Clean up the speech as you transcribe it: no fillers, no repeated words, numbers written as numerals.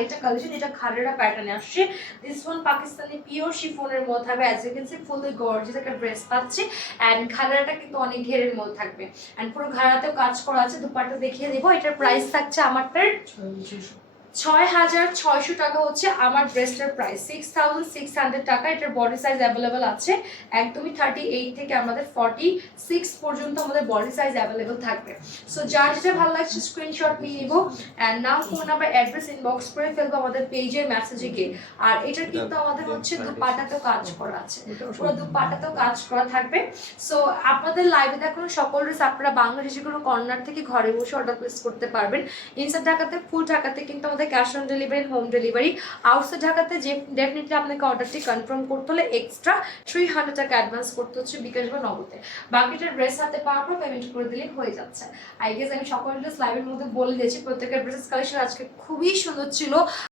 আরেকটা কালেকশন, এটা ঘাড়েরা প্যাটার্নে আসছে। দিস ওয়ান পাকিস্তানি পিওর শিফনের মধ্যে হবে, as you can see fully gorgeous একটা ড্রেস পাচ্ছি। অ্যান্ড ঘাড়াটা কিন্তু অনেক ঘেরের মধ্যে থাকবে, অ্যান্ড পুরো ঘাড়াতেও কাজ করা আছে। দুপাট্টা দেখিয়ে দেবো। এটার প্রাইস থাকছে আমারটার 6,600 টাকা হচ্ছে আমার ড্রেসটার প্রাইস, 6,600 টাকা। এটার বডি সাইজ অ্যাভেলেবেল আছে একদমই 38 থেকে আমাদের 46 পর্যন্ত আমাদের বডি সাইজ অ্যাভেলেবেল থাকবে। সো যার যেটা ভালো লাগছে স্ক্রিনশট নিয়ে নিব, অ্যান্ড নাম, ফোন নাম্বার, অ্যাড্রেস ইনবক্স করে ফেলবো আমাদের পেজের মেসেজে গিয়ে। আর এটার কিন্তু আমাদের হচ্ছে দুপাট্টাতেও কাজ করা আছে, পুরো দুপাট্টাতেও কাজ করা থাকবে। সো আপনাদের লাইভে দেখানো সকল ড্রেস আপনারা বাংলাদেশের কোনো কর্নার থেকে ঘরে বসে অর্ডার প্লেস করতে পারবেন। ইনসাইড ঢাকাতে, ফুল ঢাকাতে কিন্তু আমাদের cash on delivery, home delivery. Outside ঢাকাতে যে ডেফিনেটলি আপনাকে অর্ডারটি কনফার্ম করতে হলে এক্সট্রা 300 টাকা অ্যাডভান্স করতে হচ্ছে বিকাশ বা নগদে। বাকিটা ড্রেস হাতে পাওয়ার পর পেমেন্ট করে দিলে হয়ে যাচ্ছে। আই গেস আমি সকল ড্রেস লাইভের মধ্যে বলে দিয়েছি। প্রত্যেকের ড্রেস কালেকশন আজকে খুবই সুন্দর ছিল।